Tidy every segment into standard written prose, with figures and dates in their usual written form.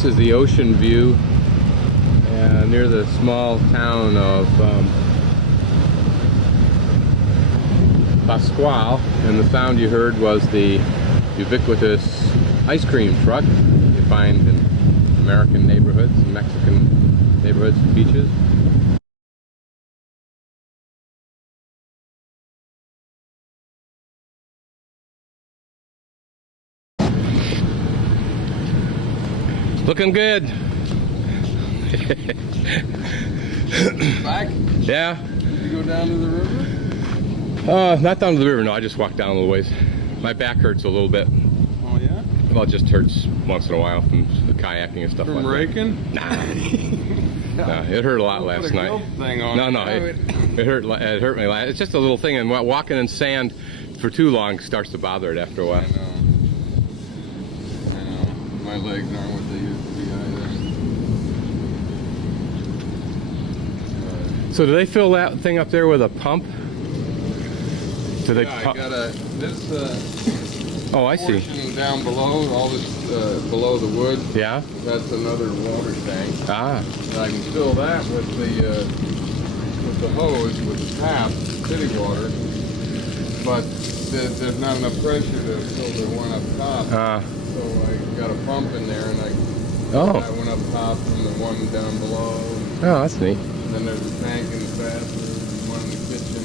This is the ocean view near the small town of Pasqual, and the sound you heard was the ubiquitous ice cream truck you find in American neighborhoods, Mexican neighborhoods, beaches. Looking good. Back? Yeah. Did you go down to the river? Not down to the river, no, I just walked down a little ways. My back hurts a little bit. Oh yeah? Well, it just hurts once in a while from the kayaking and stuff like that. From raking? Nah. Nah, it hurt a lot last night. Thing on No, it hurt me last. It's just a little thing, and walking in sand for too long starts to bother it after a while. I know. My legs aren't what they used to be either. So do they fill that thing up there with a pump? Do they I got this oh, I see. portion down below, all this below the wood. Yeah? That's another water tank. Ah. And I can fill that with the hose, with the tap, city water. But there's not enough pressure to fill the one up top. So I got a pump in there, and I that one up top from the one down below. Oh, that's neat. And then there's a tank in the bathroom, one in the kitchen,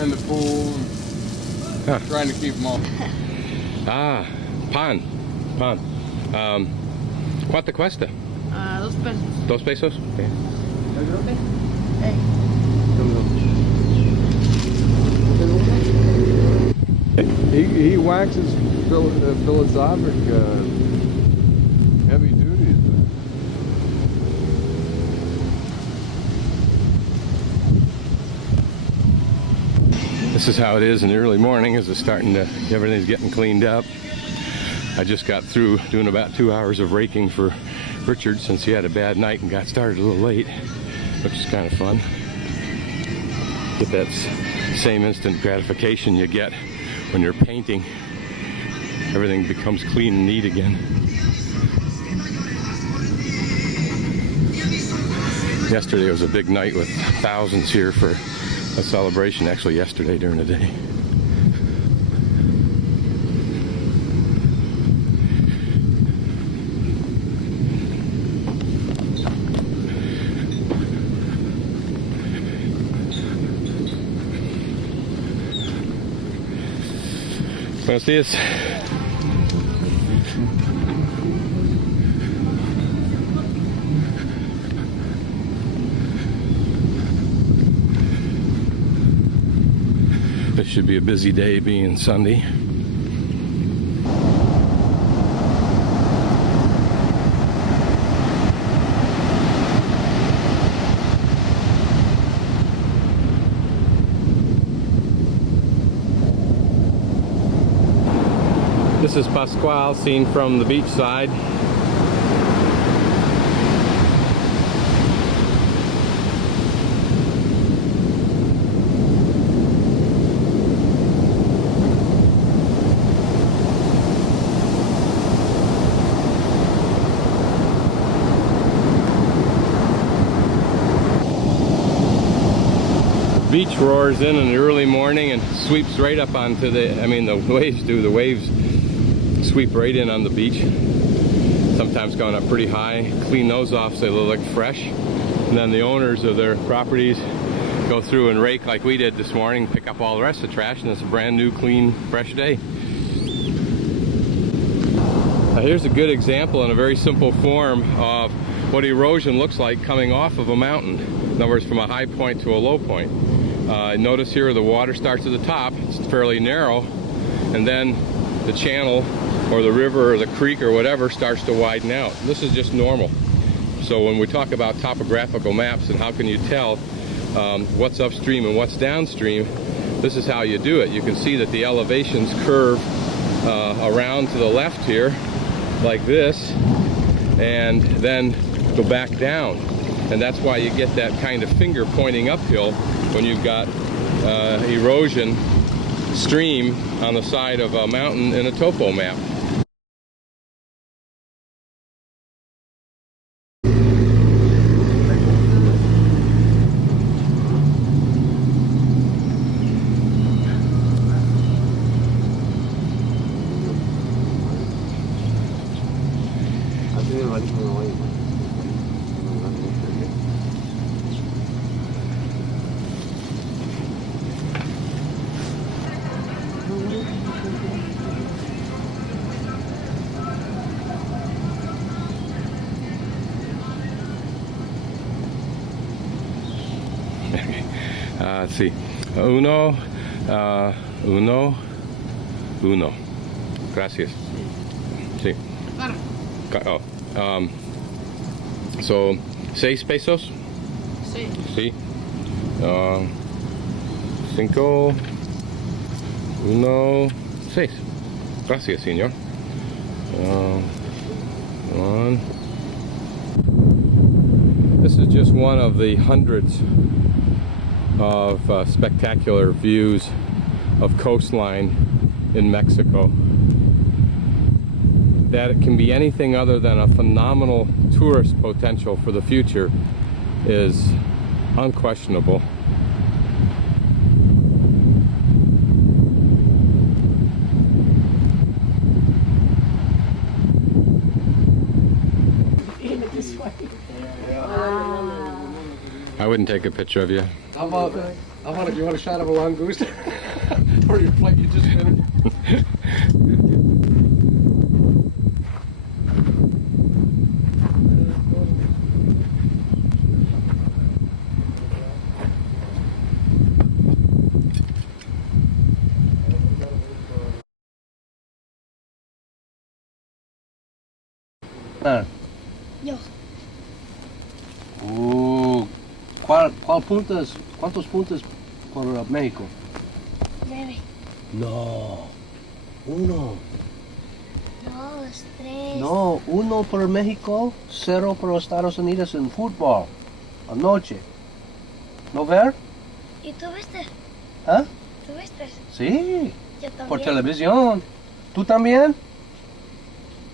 and the pool. Trying to keep them all. Pan. ¿Cuánto cuesta? 2 pesos. ¿2 pesos? Okay. He waxes philosophic heavy duties. This is how it is in the early morning as it's starting to, everything's getting cleaned up. I just got through doing about 2 hours of raking for Richard since he had a bad night and got started a little late, which is kind of fun. Get that same instant gratification you get when you're painting. Everything becomes clean and neat again. Yesterday was a big night with thousands here for a celebration, actually yesterday during the day. Buenos días. This should be a busy day being Sunday. This is Pasqual seen from the beach side. Beach roars in the early morning and sweeps right up onto the waves do. The waves sweep right in on the beach, sometimes going up pretty high. Clean those off so they look fresh, and then the owners of their properties go through and rake like we did this morning, pick up all the rest of the trash, and it's a brand new, clean, fresh day. Now here's a good example in a very simple form of what erosion looks like coming off of a mountain. In other words, from a high point to a low point. Notice here the water starts at the top, it's fairly narrow, and then the channel or the river or the creek or whatever starts to widen out. This is just normal. So when we talk about topographical maps and how can you tell what's upstream and what's downstream, this is how you do it. You can see that the elevations curve around to the left here like this and then go back down. And that's why you get that kind of finger pointing uphill when you've got erosion stream on the side of a mountain in a topo map. Sí. Uno. Gracias. Sí. Oh, so, 6 pesos. Sí. Sí. 5. 1. 6. Gracias, señor. 1. This is just one of the hundreds of spectacular views of coastline in Mexico. That it can be anything other than a phenomenal tourist potential for the future is unquestionable. I wouldn't take a picture of you. How about if you want a shot of a langoose? Or your flight you just finished? Yo. ¿Cuántos puntos por México? 9. No. 1. 2, 3. No, 1 por México, 0 por Estados Unidos en fútbol. Anoche. ¿No ver? ¿Y tú viste? ¿Ah? ¿Tú viste? Sí, Yo también. por televisión. ¿Tú también?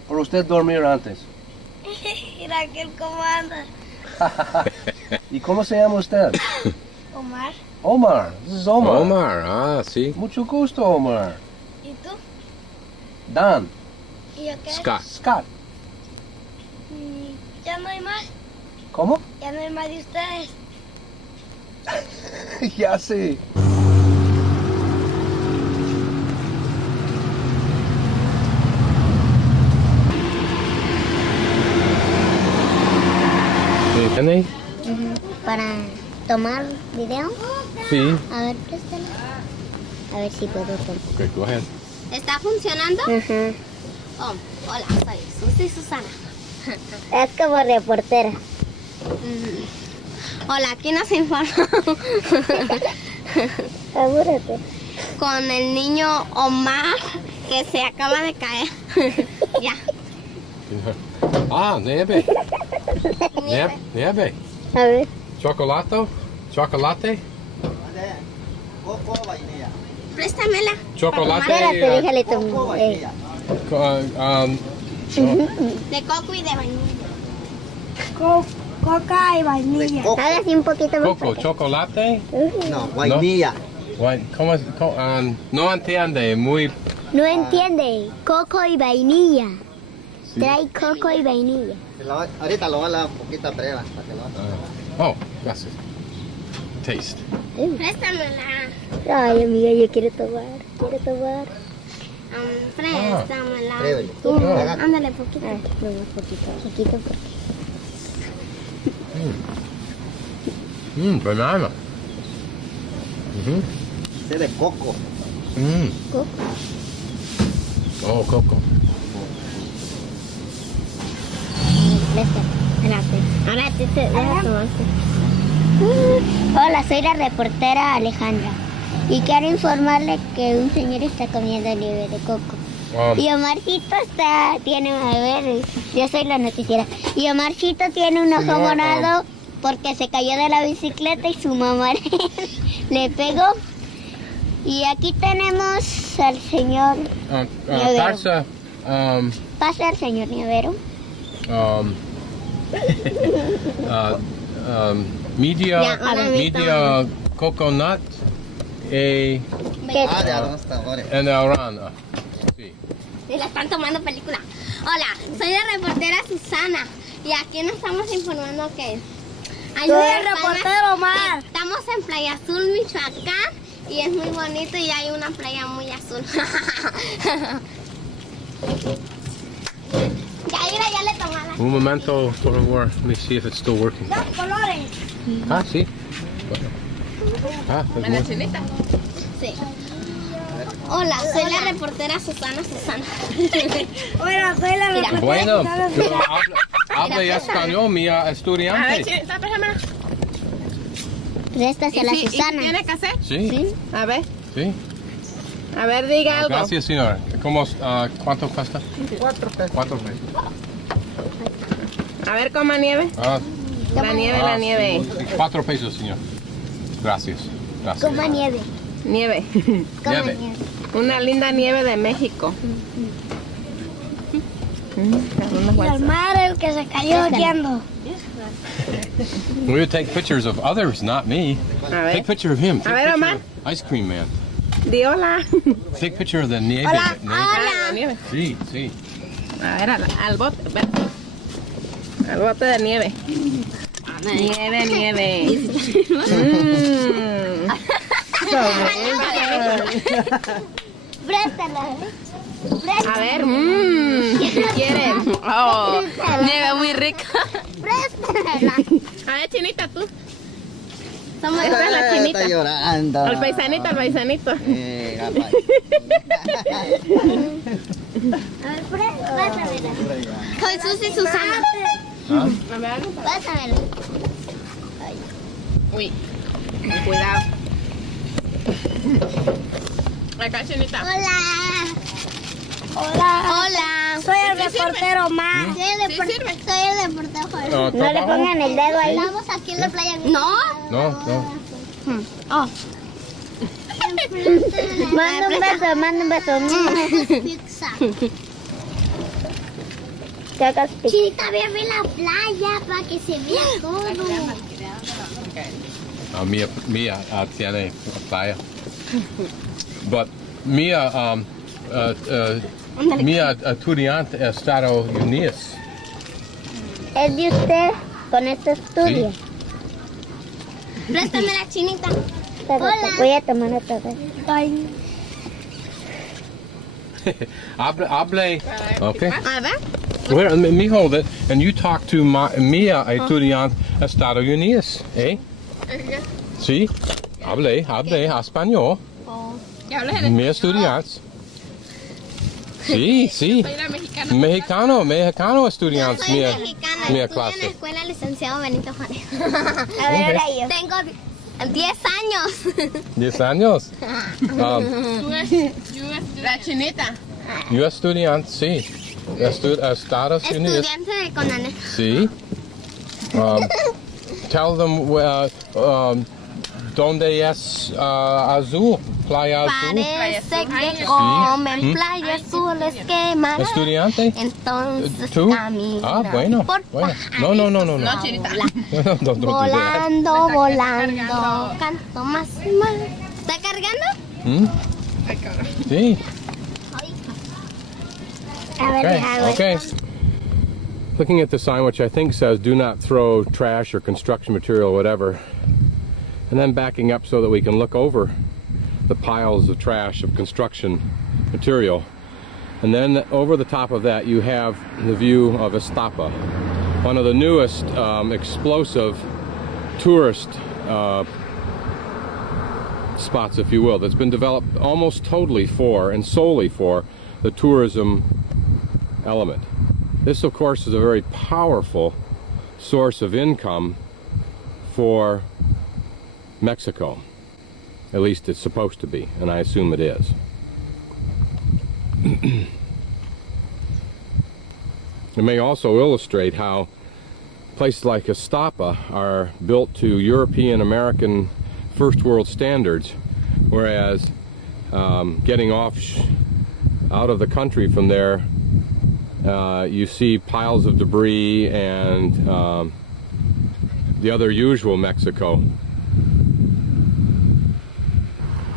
¿Por usted dormir antes? Mira aquel cómo anda. ¿Y cómo se llama usted? Omar. Omar. This is Omar. Omar, sí. Mucho gusto, Omar. ¿Y tú? Dan. ¿Y yo qué? Scott. Scott. Ya no hay más. ¿Cómo? Ya no hay más de ustedes. Ya sé. ¿Entiendes? Para tomar video. Sí. A ver, préstala. A ver si puedo tomar. Okay, go ahead. ¿Está funcionando? Ujú. Oh, hola, soy Susi Susana. Es como reportera. Hola, aquí nos informamos Apúrate. con el niño Omar que se acaba de caer. Ya. Ah, nieve. Nieve. A ver. Chocolate. Chocolate. Préstamela. Chocolate. Espérate, déjale tomar. De coco y de vainilla. Coca y vainilla. Hágase un poquito más. Coco, chocolate. No, vainilla. ¿Cómo es? No entiende muy. No entiende. Coco y vainilla. Trae coco y vainilla. Ahorita lo va a la poquita prueba para que lo haga. Oh, gracias. Taste. Préstamela. Ay, amiga, yo quiero tomar. Quiero tomar. Préstamela. Pruébele. Ándale, poquito. Ay, no, poquito porque. Banana. Té de coco. Coco. Oh, coco. Ahora te tomaste. Hola, soy la reportera Alejandra y quiero informarle que un señor está comiendo nieve de coco. Y Omarcito tiene, a ver, yo soy la noticiera. Y Omarcito tiene un ojo morado porque se cayó de la bicicleta y su mamá le pegó. Y aquí tenemos al señor Nievero. Pasa. Pasa al señor Nievero. Media Ya, coconut ¿Qué? De arroz tambores. and arana. Sí. Se la están tomando película. Hola, soy la reportera Susana. Y aquí nos estamos informando que hay Soy unas el palmas. reportero Omar. Estamos en Playa Azul, Michoacán, y es muy bonito y hay una playa muy azul. Ya le tomé la... Un momento, por favor. Let me see if it's still working. Dos colores. Ah, sí. Bueno. Ah, pues ¿La bueno. chinita? Sí. Hola, soy la reportera Susana. Hola, soy la Mira. reportera. Bueno, yo hablo español, mi estudiante. chinita, préstame. Préstasela a la Susana. ¿Tiene que hacer? Sí, A ver, sí. a ver, diga algo. Gracias, señor. ¿Cómo, ¿Cuánto cuesta? 4 pesos. 4 pesos. A ver, coma nieve. Ah, La nieve. sí, 4 pesos, señor. Gracias. Gracias. Coma nieve. Nieve. Coma Nieve. nieve. Una linda nieve de México. Y al mar el que se cayó guiando. We would take pictures of others, not me. A Take ver, picture of him. Take A ver, picture Omar. of Ice cream man. di hola. Take picture of the nieve. Hola. La nieve. Sí, sí. A ver, al bote. Ven. Al bote de nieve. Nieve. Préstala. A ver, ¿qué quiere? Oh, nieve muy rica. Préstala. A ver, chinita, tú. Somos Está la chinita. llorando. Al paisanito. A Rapaz. ver, préstamela. Soy Susi Susana. ¿Ah? A ver, Préstamela. uy, cuidado. Acá, chinita. Hola. Hola. Hola. Soy el reportero Omar. Sí sirve. Soy el reportero Jorge. No, No le pongan el dedo ahí. Estamos aquí en la playa. No. No. Oh. Manda un beso. Pizza. Que hagas pizza. Chinita, ve la playa para que se vea todo. Mia tiene playa. But Mia, Mia estudiante de Estados Unidos. Es de usted, con esto estudia. Préstame la chinita. Hola. Voy a tomar otra vez. Ay. Hable. Okay. A ver. Where, let me hold it, and you talk to Mia estudiante de Estados Unidos, eh? Sí. Hable español. ¿Qué hablas en Mi estudiantes. Sí. Soy la mexicana. Mexicano estudiantes. Soy Mia mexicana. Estudio en la clase. escuela licenciado Benito Juárez. A ver, ahora yo. Tengo 10 años. 10 años. La chinita. Yo estudiante, sí. Estados Unidos. Estudiante de Conane. Sí. Tell them donde es azul, playa azul. Parece que comen playa azules queman. Estudiante. Entonces ¿Tú? camina. Ah, bueno. por No. No, chinita. Don't do that. Volando, canto más. ¿Está cargando? ¿Mm? Sí. A ver, déjame. Okay. Looking at the sign, which I think says "Do not throw trash or construction material, whatever," and then backing up so that we can look over the piles of trash of construction material, and then over the top of that you have the view of Estapa, one of the newest explosive tourist spots, if you will, that's been developed almost totally for and solely for the tourism element. This, of course, is a very powerful source of income for Mexico. At least it's supposed to be, and I assume it is. It may also illustrate how places like Estapa are built to European American first world standards, whereas getting off out of the country from there, you see piles of debris and the other usual Mexico.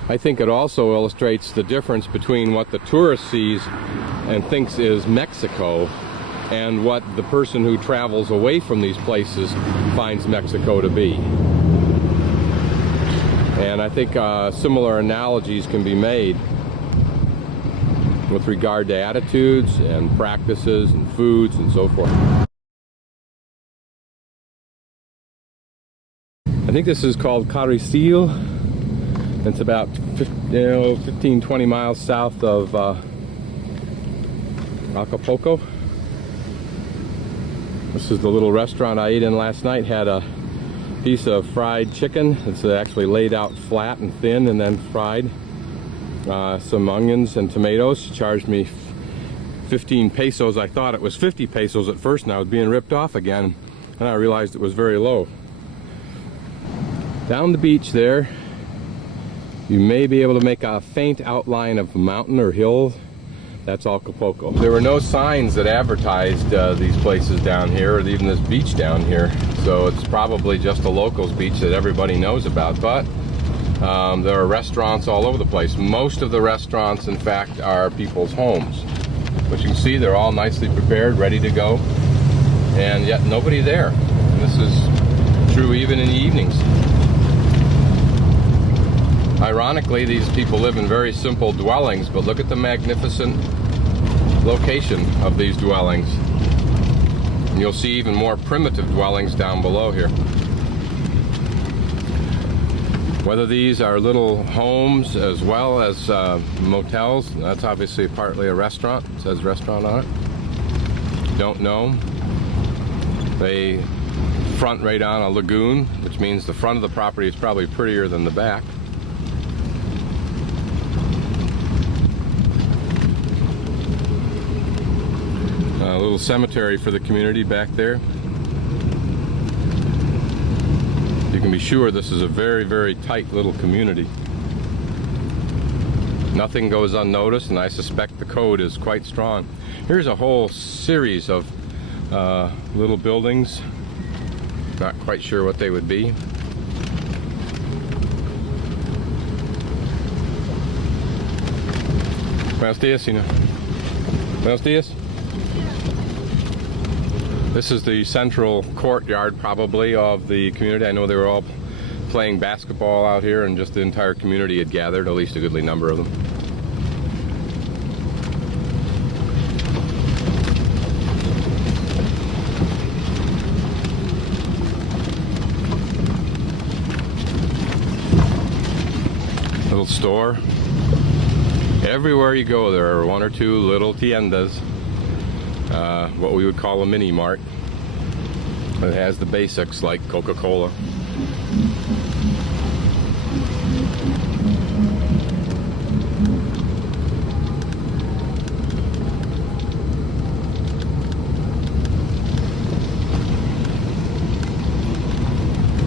I think it also illustrates the difference between what the tourist sees and thinks is Mexico and what the person who travels away from these places finds Mexico to be. And I think similar analogies can be made with regard to attitudes and practices and foods and so forth. I think this is called Carrizal. It's about 15-20 miles south of Acapulco. This is the little restaurant I ate in last night. Had a piece of fried chicken. It's actually laid out flat and thin and then fried. Some onions and tomatoes. Charged me 15 pesos. I thought it was 50 pesos at first, and I was being ripped off again, and I realized it was very low. Down the beach there, you may be able to make a faint outline of a mountain or hill. That's Acapulco. There were no signs that advertised these places down here, or even this beach down here, so it's probably just a locals beach that everybody knows about. But there are restaurants all over the place. Most of the restaurants, in fact, are people's homes. But you can see they're all nicely prepared, ready to go, and yet nobody there. And this is true even in the evenings. Ironically, these people live in very simple dwellings, but look at the magnificent location of these dwellings. And you'll see even more primitive dwellings down below here. Whether these are little homes as well as motels, that's obviously partly a restaurant. It says restaurant on it. Don't know. They front right on a lagoon, which means the front of the property is probably prettier than the back. A little cemetery for the community back there. You can be sure this is a very, very tight little community. Nothing goes unnoticed, and I suspect the code is quite strong. Here's a whole series of little buildings. Not quite sure what they would be. Buenos dias, Sina. Buenos dias. This is the central courtyard, probably, of the community. I know they were all playing basketball out here, and just the entire community had gathered, at least a goodly number of them. Little store. Everywhere you go, there are one or two little tiendas. What we would call a mini mart. It has the basics like Coca-Cola.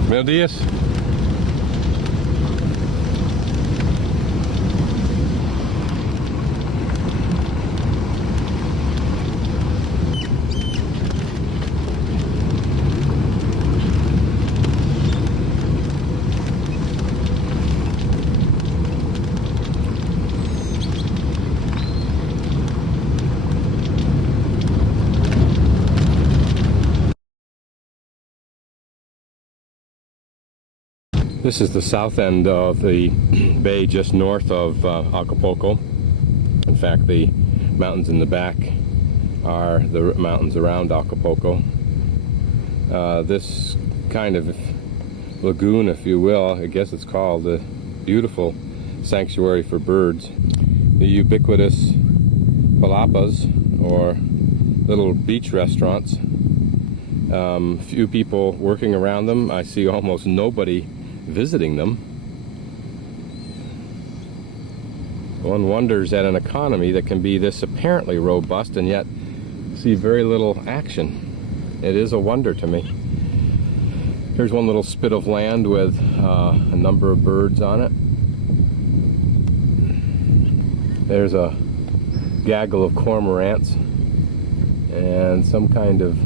Buenos dias. This is the south end of the bay, just north of Acapulco. In fact, the mountains in the back are the mountains around Acapulco. This kind of lagoon, if you will, I guess it's called, a beautiful sanctuary for birds. The ubiquitous palapas, or little beach restaurants. Few people working around them. I see almost nobody visiting them. One wonders at an economy that can be this apparently robust and yet see very little action. It is a wonder to me. Here's one little spit of land with a number of birds on it. There's a gaggle of cormorants and some kind of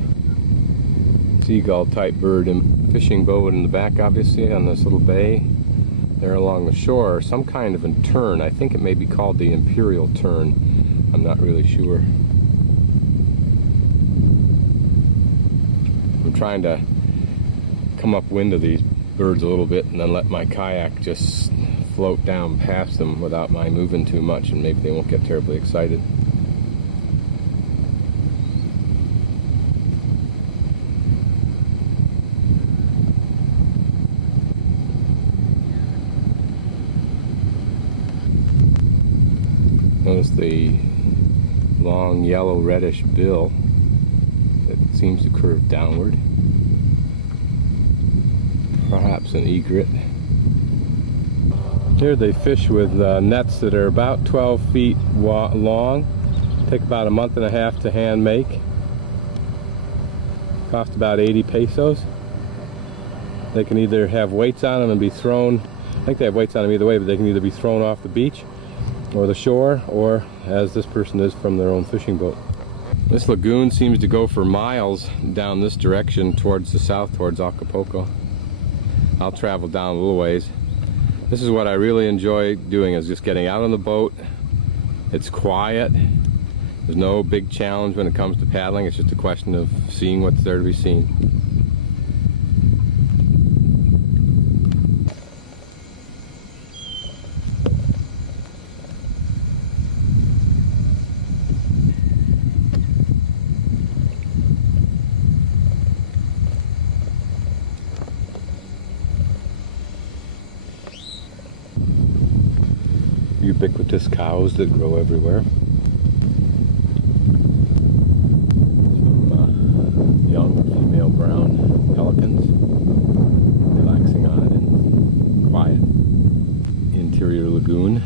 seagull type bird, and fishing boat in the back, obviously, on this little bay there along the shore. Some kind of a tern. I think it may be called the Imperial Tern. I'm not really sure. I'm trying to come upwind of these birds a little bit and then let my kayak just float down past them without my moving too much, and maybe they won't get terribly excited. Notice the long yellow reddish bill that seems to curve downward. Perhaps an egret. Here they fish with nets that are about 12 feet long. Take about a month and a half to hand make. Cost about 80 pesos. They can either have weights on them and be thrown, I think they have weights on them either way, but they can either be thrown off the beach or the shore, or as this person is, from their own fishing boat. This lagoon seems to go for miles down this direction towards the south, towards Acapulco. I'll travel down a little ways. This is what I really enjoy doing, is just getting out on the boat. It's quiet. There's no big challenge when it comes to paddling. It's just a question of seeing what's there to be seen. Ubiquitous cows that grow everywhere. Some young female brown pelicans relaxing on it in quiet interior lagoon.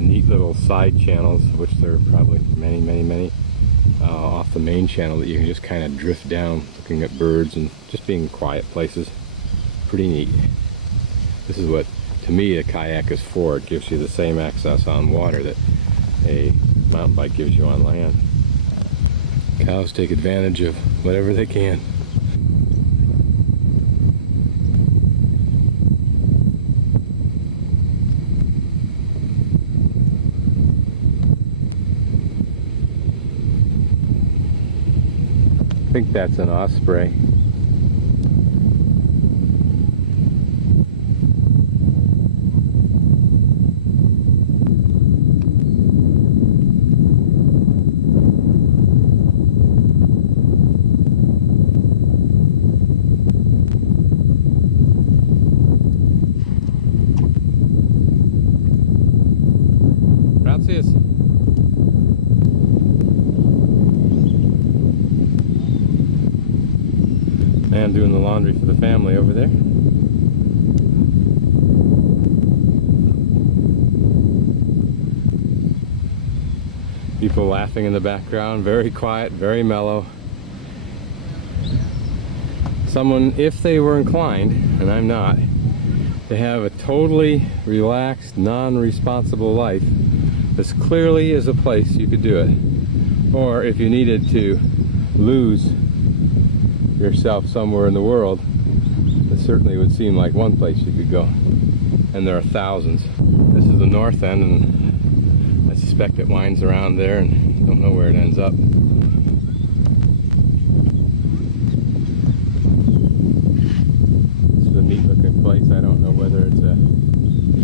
Neat little side channels, which there are probably many off the main channel, that you can just kind of drift down looking at birds and just being in quiet places. Pretty neat. This is what, to me, a kayak is for. It gives you the same access on water that a mountain bike gives you on land. Cows take advantage of whatever they can. I think that's an osprey. Gracias. Man doing the laundry for the family over there. People laughing in the background, very quiet, very mellow. Someone, if they were inclined, and I'm not, to have a totally relaxed, non-responsible life, this clearly is a place you could do it. Or if you needed to lose yourself somewhere in the world, it certainly would seem like one place you could go, and there are thousands. This is the north end, and I suspect it winds around there, and don't know where it ends up. This is a neat looking place. I don't know whether it's a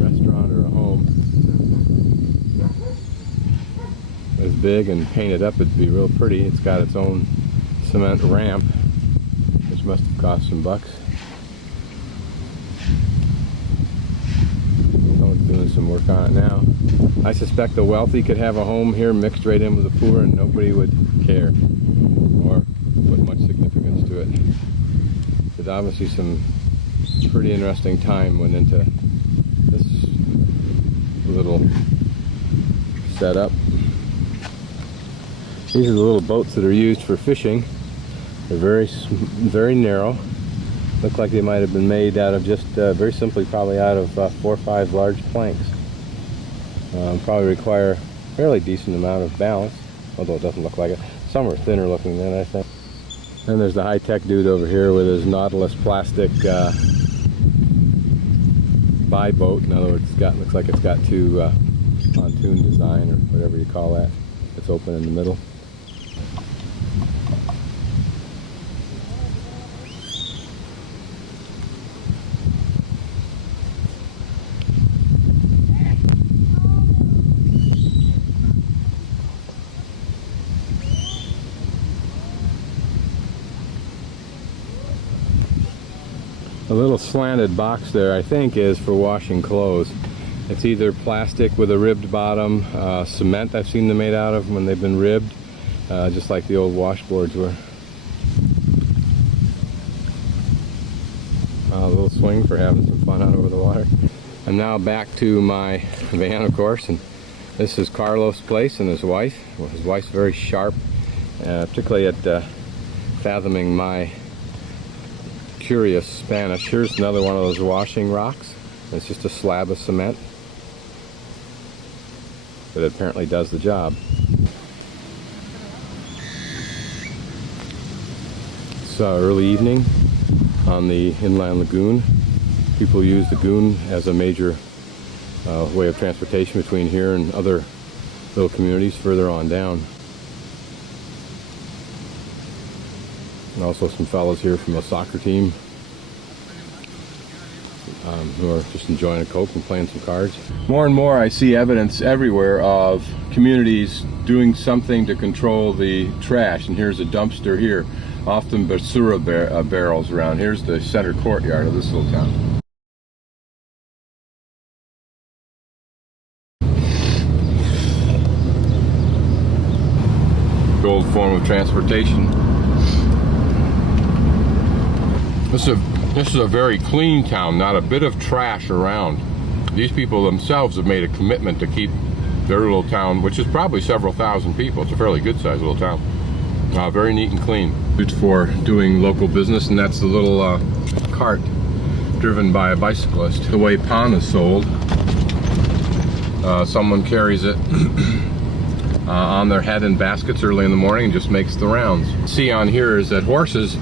restaurant or a home. It's big and painted up, it'd be real pretty. It's got its own cement ramp, must have cost some bucks. Someone's doing some work on it now. I suspect the wealthy could have a home here mixed right in with the poor, and nobody would care or put much significance to it. But obviously some pretty interesting time went into this little setup. These are the little boats that are used for fishing. They're very narrow. Look like they might have been made out of just very simply probably out of 4 or 5 large planks. Probably require a fairly decent amount of balance, although it doesn't look like it. Some are thinner looking than I think. Then there's the high-tech dude over here with his Nautilus plastic bi-boat. In other words, looks like it's got 2 pontoon design or whatever you call that. It's open in the middle. The little slanted box there, I think, is for washing clothes. It's either plastic with a ribbed bottom, cement I've seen them made out of when they've been ribbed, just like the old washboards were. A little swing for having some fun out over the water. I'm now back to my van, of course, and this is Carlos' place and his wife. Well, his wife's very sharp, particularly at fathoming my curious Spanish. Here's another one of those washing rocks. It's just a slab of cement, but it apparently does the job. It's early evening on the inland lagoon. People use the lagoon as a major way of transportation between here and other little communities further on down. And also some fellows here from a soccer team who are just enjoying a Coke and playing some cards. More and more I see evidence everywhere of communities doing something to control the trash. And here's a dumpster here. Often basura barrels around. Here's the center courtyard of this little town. The old form of transportation. This is a very clean town, not a bit of trash around. These people themselves have made a commitment to keep their little town, which is probably several thousand people. It's a fairly good-sized little town. Very neat and clean. Good for doing local business, and that's the little cart driven by a bicyclist. The way pan is sold, someone carries it on their head in baskets early in the morning and just makes the rounds. See on here is that horses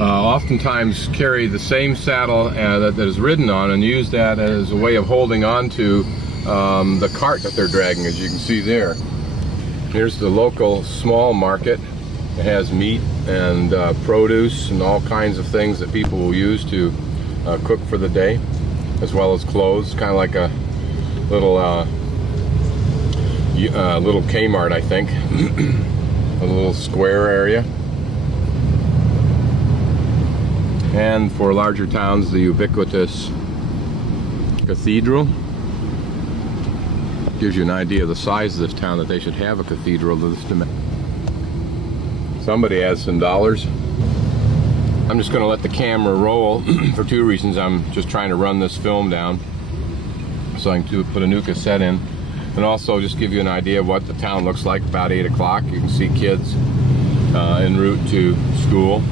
oftentimes carry the same saddle that is ridden on and use that as a way of holding on to the cart that they're dragging, as you can see there. Here's the local small market. It has meat and produce and all kinds of things that people will use to cook for the day, as well as clothes. Kind of like a little little Kmart, I think. A little square area. And for larger towns, the ubiquitous cathedral. Gives you an idea of the size of this town, that they should have a cathedral to this dimension. Somebody has some dollars. I'm just going to let the camera roll for 2 reasons. I'm just trying to run this film down so I can put a new cassette in, and also just give you an idea of what the town looks like about 8 o'clock. You can see kids en route to school.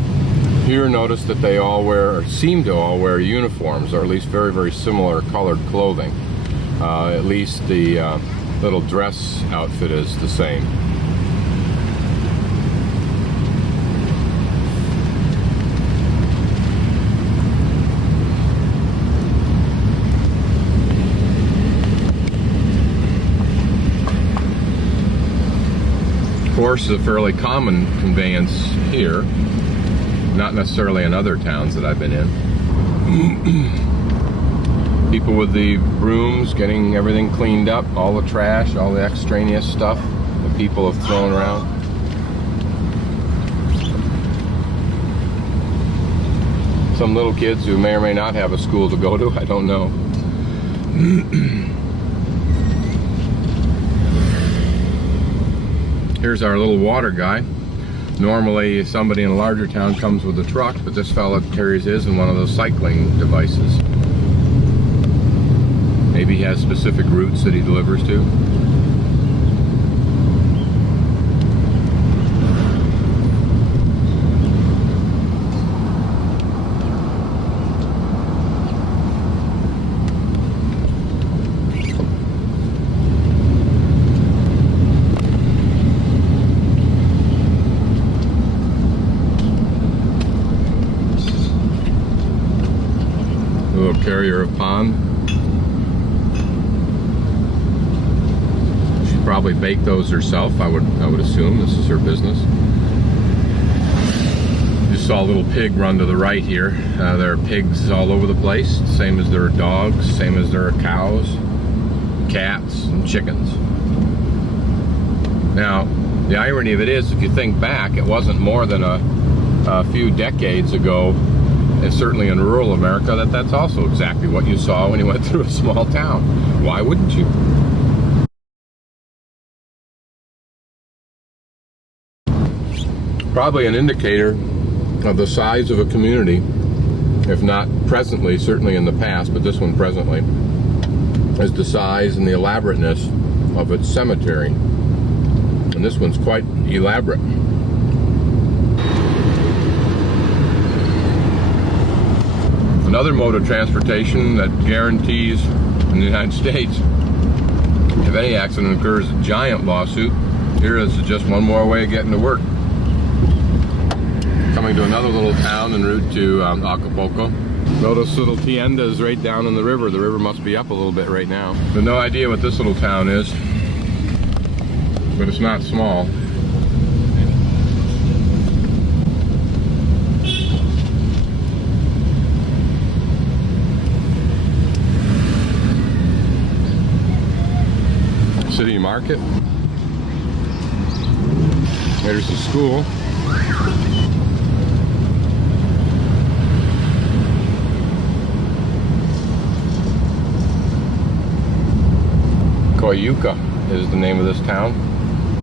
Here, notice that they all wear, or seem to all wear, uniforms, or at least very, very similar colored clothing. At least the little dress outfit is the same. Horse is a fairly common conveyance here, not necessarily in other towns that I've been in. People with the brooms getting everything cleaned up, all the trash, all the extraneous stuff that people have thrown around. Some little kids who may or may not have a school to go to, I don't know. Here's our little water guy. Normally somebody in a larger town comes with a truck, but this fella carries his in one of those cycling devices. Maybe he has specific routes that he delivers to. Terrier of Pond. She probably baked those herself, I would assume. This is her business. You saw a little pig run to the right here. There are pigs all over the place, same as there are dogs, same as there are cows, cats, and chickens. Now, the irony of it is, if you think back, it wasn't more than a few decades ago, and certainly in rural America, that's also exactly what you saw when you went through a small town. Why wouldn't you? Probably an indicator of the size of a community, if not presently, certainly in the past, but this one presently, is the size and the elaborateness of its cemetery. And this one's quite elaborate. Another mode of transportation that guarantees in the United States, if any accident occurs, a giant lawsuit. Here is just one more way of getting to work. Coming to another little town en route to Acapulco. Notice little tienda is right down in the river. The river must be up a little bit right now. I have no idea what this little town is, but it's not small. City market. There's the school. Coyuca is the name of this town.